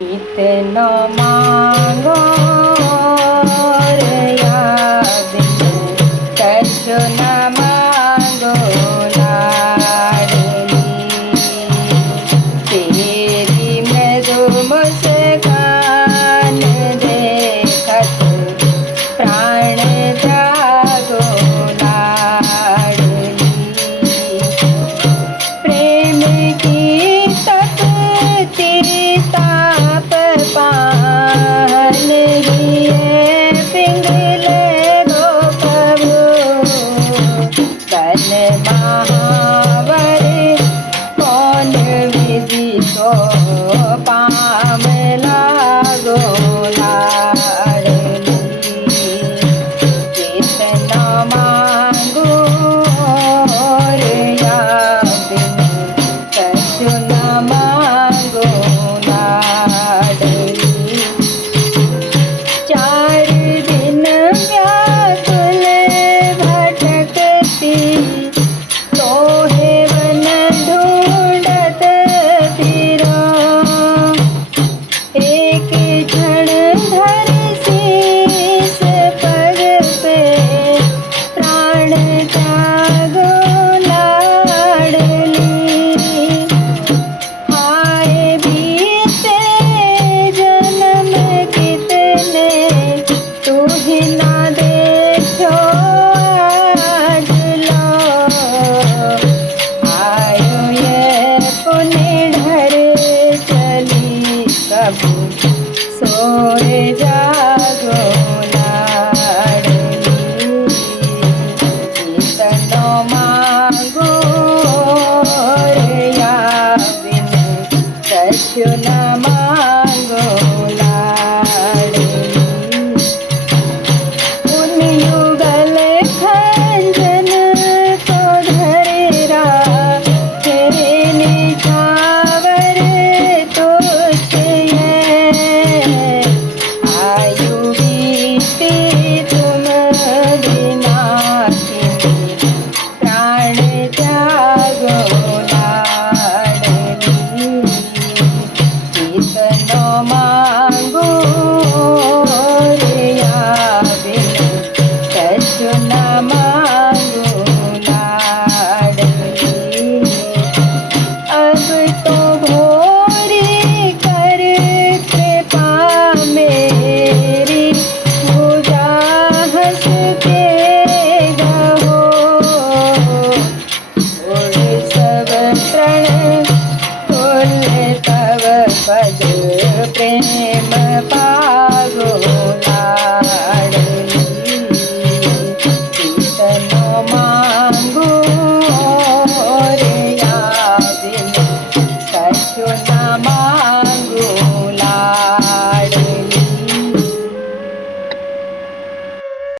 इतना मांगो रे याद कछु न मांगो लाडली तेरी मृदु मुस्कान देखत प्राण जागो लाडली प्रेम की तपती ताप पान लिए पिंगले दो प्रभु तन महावर कौन विधि को पाम लागो लाडली कितना मांगो रे याद कछु न मांगो लाडली चार दिन व्याकुल भटकती तोहे वन ढूंढत फिरो एक क्षण धर शीस पर पे प्राण त्यागो लाडली हाय बीते जन्म कितने तू ही ना देखो आज लो आयो ये पुनिधर चली कबू सोए जागो लाडली इतनो मांगो रे याद कछु न मांगो लाडली उन युगल खंजन को धरेरा तेरे निछावर तुझ ये आयु बीती तुम विनाशिनी प्राण त्यागो लाडली इतनो मांगो रे याद कछु न मांगो लाडली अब तो भोरी कर कृपा मेरी भुजा हंस के गहो उड़ सब प्रण तुल तव पद प्रेम पागो लाडली